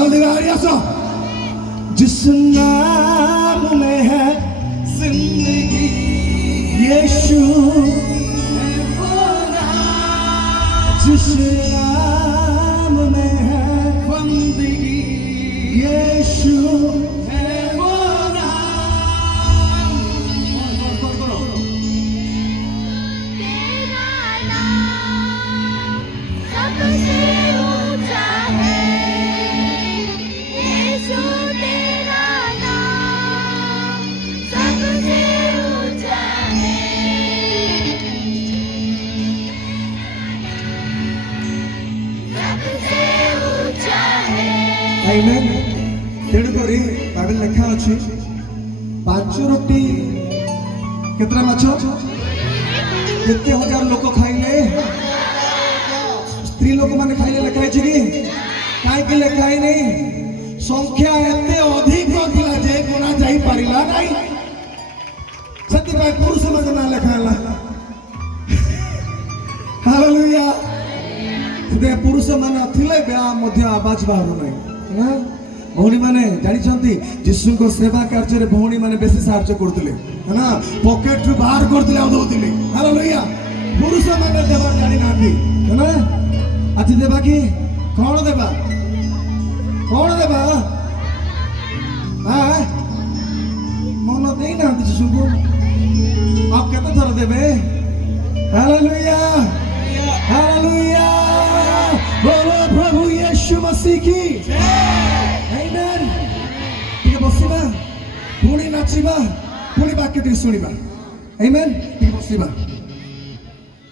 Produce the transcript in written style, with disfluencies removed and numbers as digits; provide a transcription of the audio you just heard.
जल्दी बाहर आसो। जिस नाम में है जिंदगी यीशु है वो नाम, जिस नाम में है बंदगी यीशु है वो नाम। तेरा नाम सबसे ऊंचा है यीशु, तेरा नाम सबसे ऊंचा है। सबसे ऊंचा है। आमेन। तेणु करी बाइबल लिखा अछि 5 रोटी केतरा माछ केते हजार लोक खाइले, स्त्री लोक माने खाइले लेखा अछि कि काई कि लेखा नै संख्या एते अधिक थिला जे कोना जाई परिला नै, सती भाई पुरुष मन ना लेखा हला। हालेलुया। से पुरुष माने थिले बे मध्य आवाज बाहर नै ना। भौणी माने जानी जीशु को सेवा कार्य भौणी माने बेसी साहाय्य करथिले है ना, पॉकेट रु बाहर करथिले आ दउथिले। हालेलुया। पुरुष माने देवा जानी नांदी है ना। आज देवा की कौन देवा, कौन देवा? हां मन देई ना जीशु को आप केते थर देबे? Hallelujah, hallelujah. बोलो प्रभु यीशु मसीह की आमेन। ठीक है बसिबा पुणी नाचिबा पुणी वाक्य टी सुनिबा। आमेन। ठीक बसिबा।